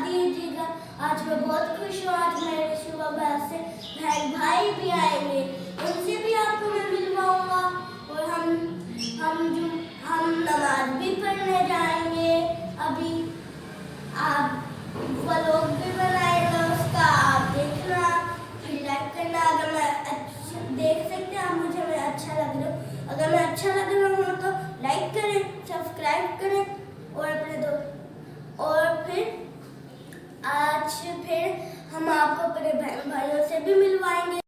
दीजिएगा। आज मैं बहुत खुश हूँ, आज मेरे सुबह से बहन भाई भी आएंगे, उनसे भी आपको मैं मिलवाऊंगा और हम नमाज भी पढ़ने जाएंगे। अभी आप व्लॉग भी बनाएगा, उसका आप देखना, फिर लाइक करना। अगर मैं देख सकते हैं आप मुझे, मैं अच्छा लग रहा हूँ, अगर मैं अच्छा लग रहा हूँ तो लाइक करें, सब्सक्राइब करें और अपने दोस्त, और फिर आज फिर हम आपको अपने बहन भाइयों से भी मिलवाएंगे।